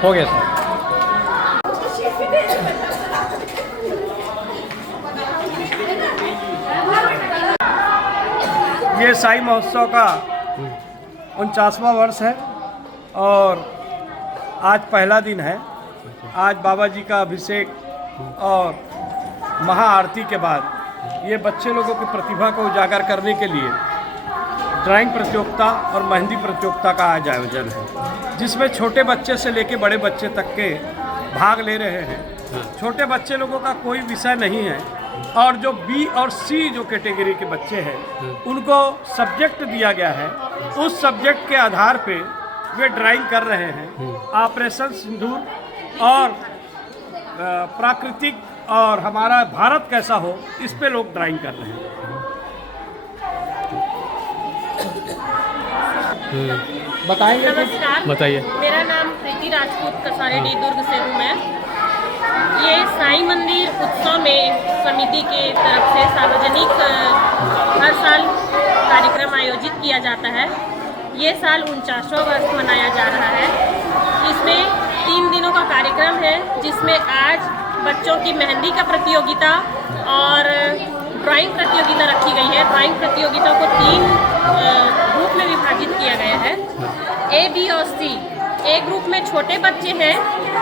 हो गया सर। ये साई महोत्सव का 49वां वर्ष है और आज पहला दिन है। आज बाबा जी का अभिषेक और महाआरती के बाद ये बच्चे लोगों की प्रतिभा को उजागर करने के लिए ड्राइंग प्रतियोगिता और मेहंदी प्रतियोगिता का आज आयोजन है, जिसमें छोटे बच्चे से लेकर बड़े बच्चे तक के भाग ले रहे हैं। छोटे बच्चे लोगों का कोई विषय नहीं है और जो बी और सी जो कैटेगरी के बच्चे हैं उनको सब्जेक्ट दिया गया है। उस सब्जेक्ट के आधार पे वे ड्राइंग कर रहे हैं। ऑपरेशन सिंदूर और प्राकृतिक और हमारा भारत कैसा हो, इस पे लोग ड्राइंग कर रहे हैं। बताएंगे? नमस्कार, बताइए। मेरा नाम प्रीति राजपूत कसारेडी दुर्ग से हूँ मैं। ये साईं मंदिर उत्सव में समिति के तरफ से सार्वजनिक हर साल कार्यक्रम आयोजित किया जाता है। ये साल 49वां वर्ष मनाया जा रहा है। इसमें 3 दिनों का कार्यक्रम है, जिसमें आज बच्चों की मेहंदी का प्रतियोगिता और ड्राइंग प्रतियोगिता रखी गई है। ड्राइंग प्रतियोगिता को 3 ग्रुप में विभाजित किया गया है, ए, बी और सी। ए ग्रुप में छोटे बच्चे हैं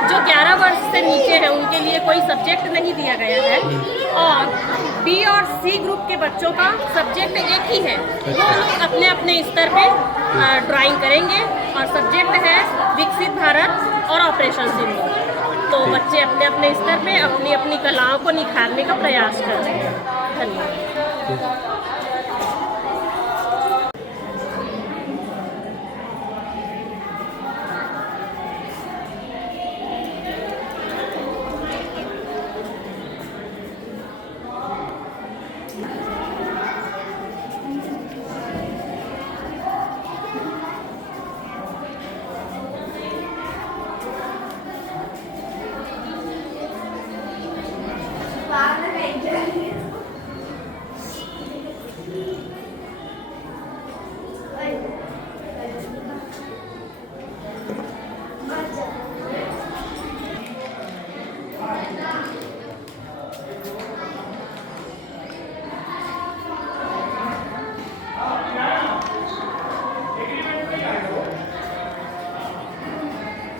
जो 11 वर्ष से नीचे हैं, उनके लिए कोई सब्जेक्ट नहीं दिया गया है। और बी और सी ग्रुप के बच्चों का सब्जेक्ट एक ही है। वो लोग अपने अपने स्तर पे ड्राइंग करेंगे और सब्जेक्ट है विकसित भारत और ऑपरेशन सिंदूर। तो बच्चे अपने अपने स्तर पे अपनी अपनी कलाओं को निखारने का प्रयास कर रहे हैं। धन्यवाद।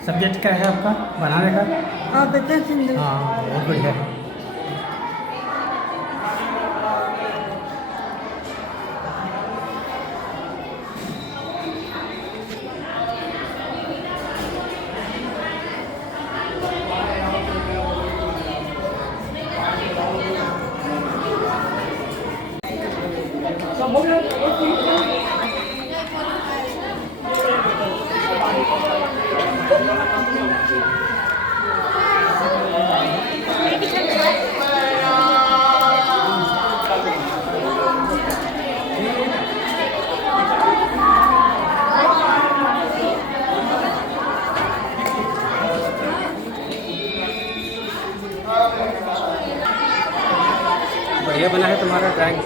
सब्जेक्ट क्या है आपका बनाने का? ऑपरेशन सिंदूर। हाँ, बहुत बढ़िया है। बढ़िया बना है तुम्हारा ड्राइंग।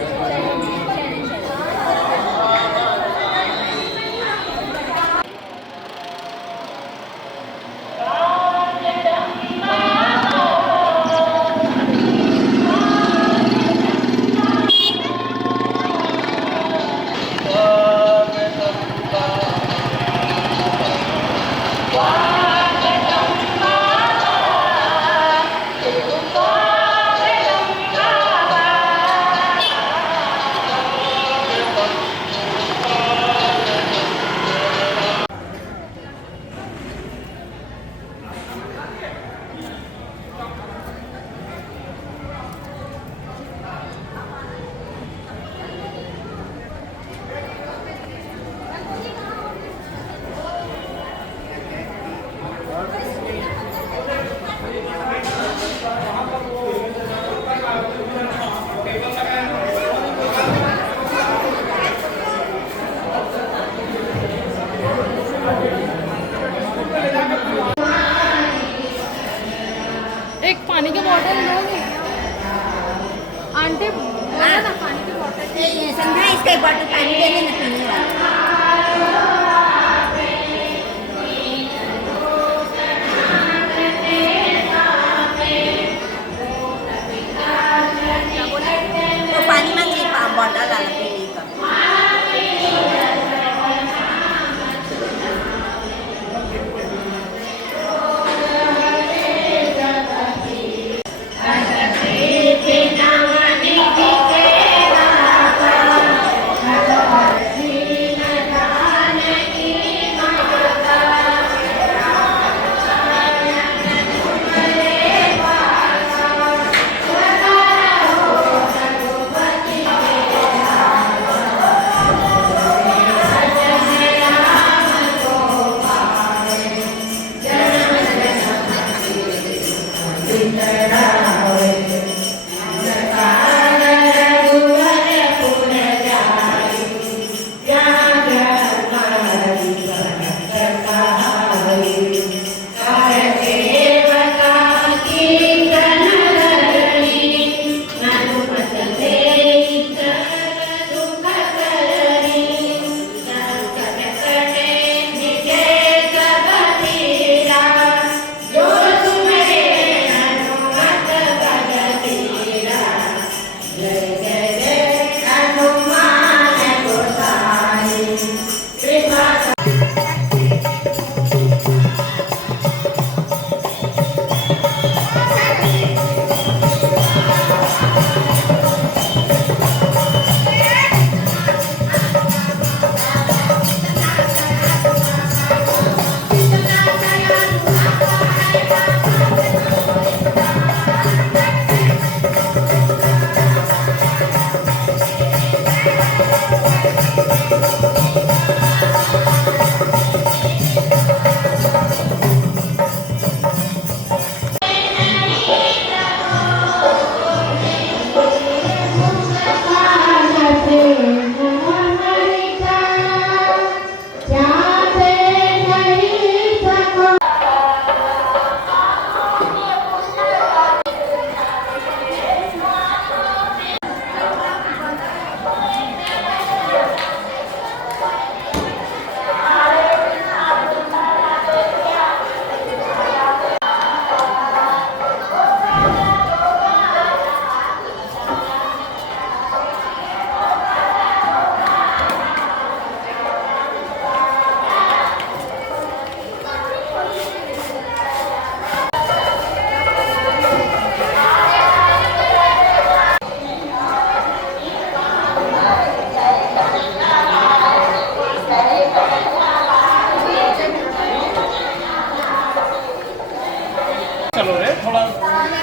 थोड़ा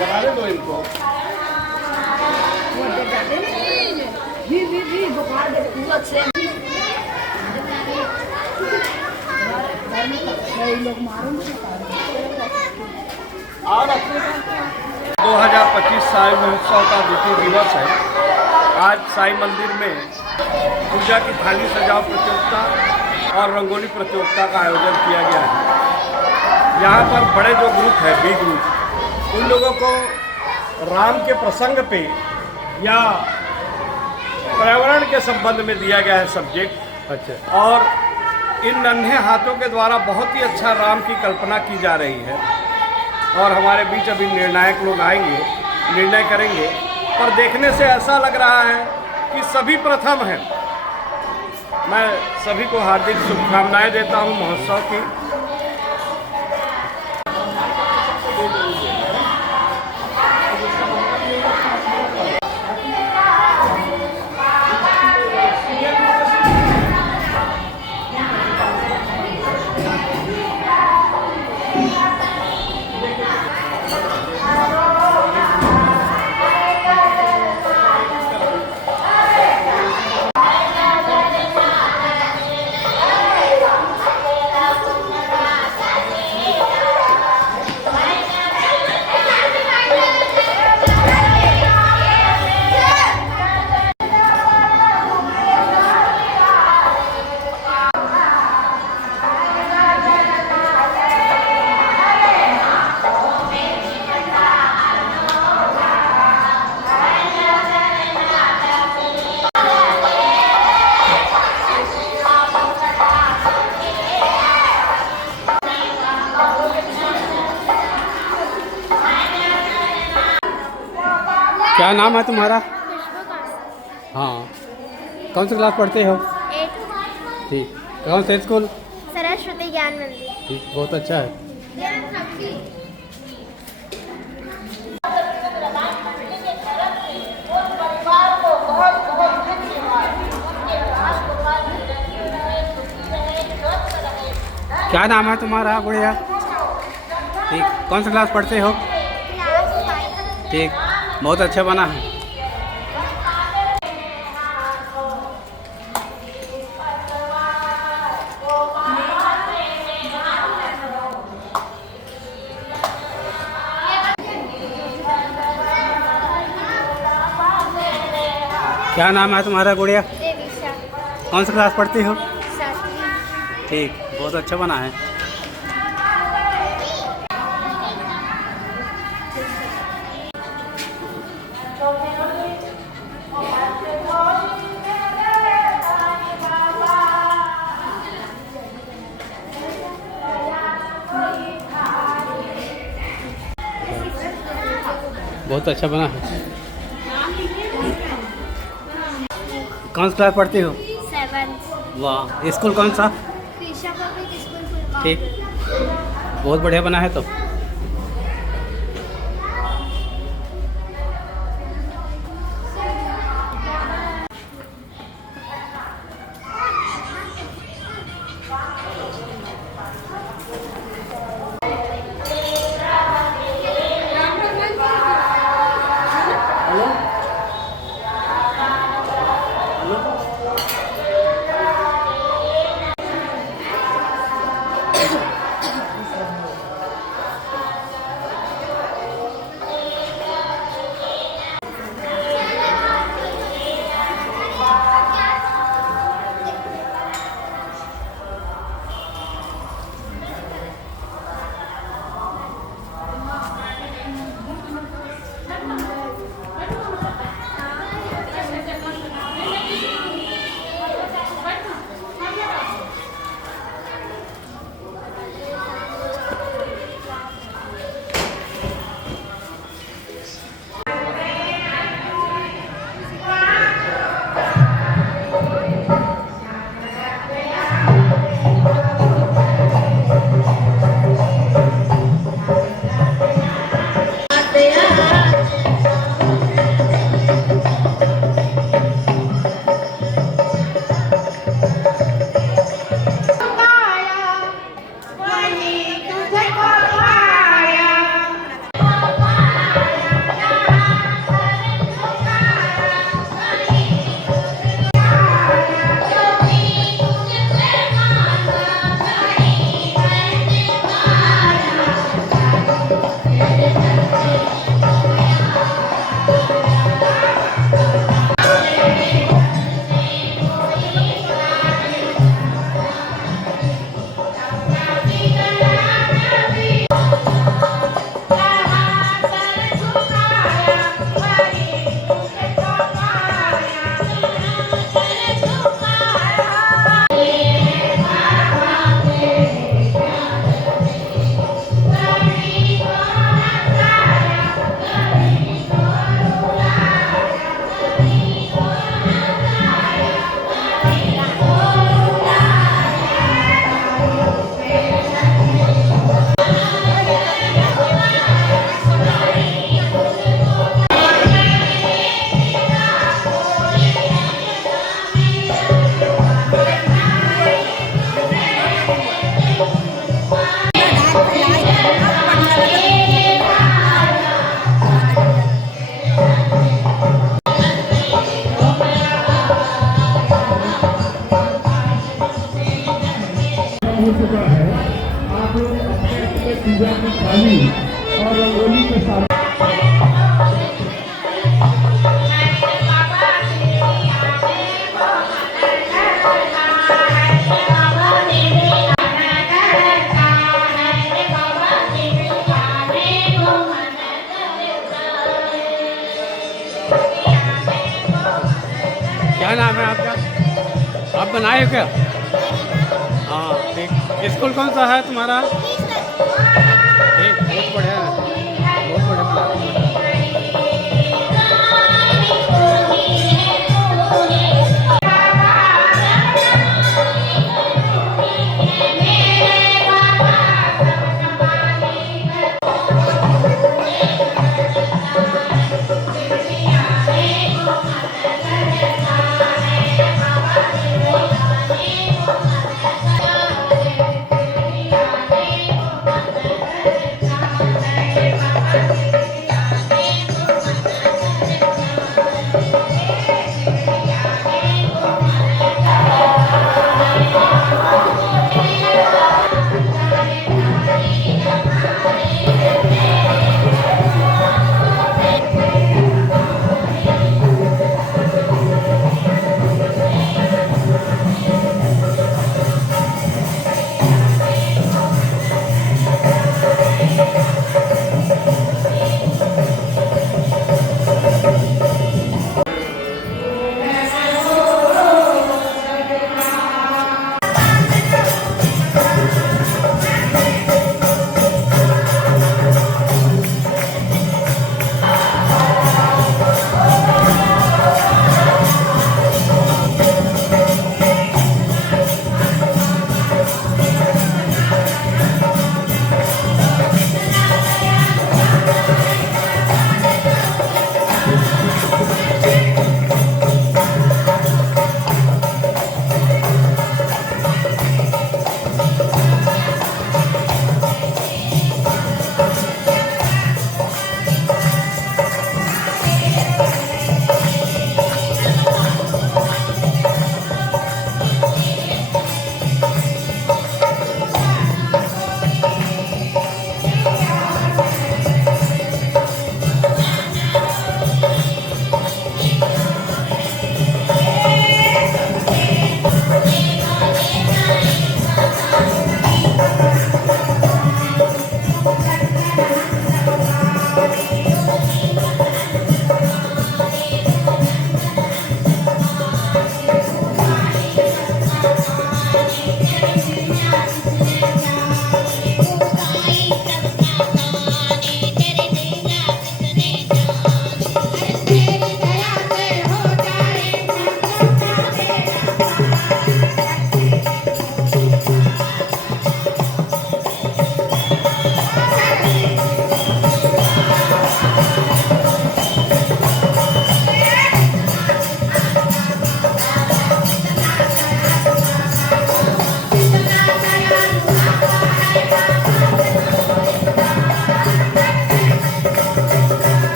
बनाने दो इनको। और 2025 साई महोत्सव का द्वितीय दिवस है। आज साई मंदिर में पूजा की थाली सजाओ प्रतियोगिता और रंगोली प्रतियोगिता का आयोजन किया गया है। यहाँ पर बड़े जो ग्रुप है बी ग्रुप, उन लोगों को राम के प्रसंग पे या पर्यावरण के संबंध में दिया गया है सब्जेक्ट। अच्छा। और इन नन्हे हाथों के द्वारा बहुत ही अच्छा राम की कल्पना की जा रही है। और हमारे बीच अभी निर्णायक लोग आएंगे, निर्णय करेंगे। पर देखने से ऐसा लग रहा है कि सभी प्रथम हैं। मैं सभी को हार्दिक शुभकामनाएं देता हूं महोत्सव की। क्या नाम है तुम्हारा? हाँ। कौन सी क्लास पढ़ते हो? 8 ठीक। कौन से स्कूल? सरस्वती ज्ञान मंदिर। ठीक, बहुत अच्छा है। क्या नाम है तुम्हारा गुड़िया? ठीक। कौन सी क्लास पढ़ते हो? ठीक, बहुत अच्छा बना है। क्या नाम है तुम्हारा गुड़िया? देवीशा। कौन सी क्लास पढ़ती हो? 7वीं। ठीक, बहुत अच्छा बना है। बहुत अच्छा बना है। कौन सी क्लास पढ़ती हो? 7th। वाह, स्कूल कौन सा? Krishna public school. ठीक, बहुत बढ़िया बना है। तो आप लोग अपने अपने पूजा की थाली और रंगोली के साथ क्या नाम है आपका? आप बनाए हो क्या? हाँ ठीक। स्कूल कौन सा है तुम्हारा? ठीक, बहुत बढ़िया है, बहुत बढ़िया बना है।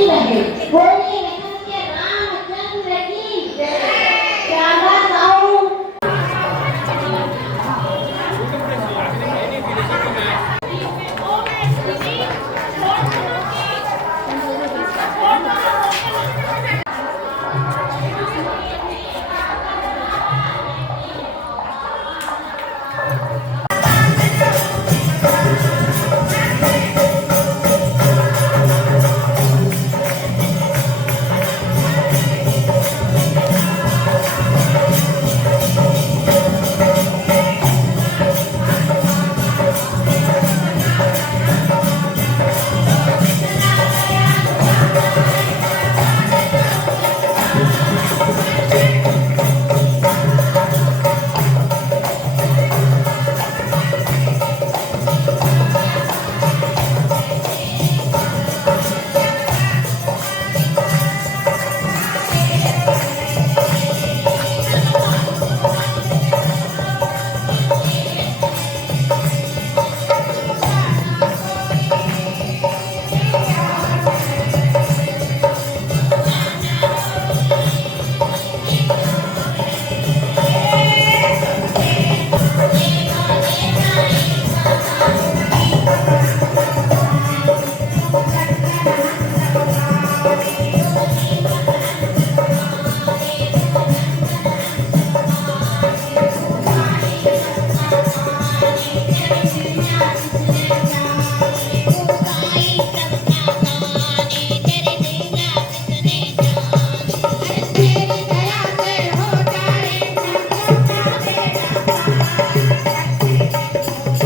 रहे कोई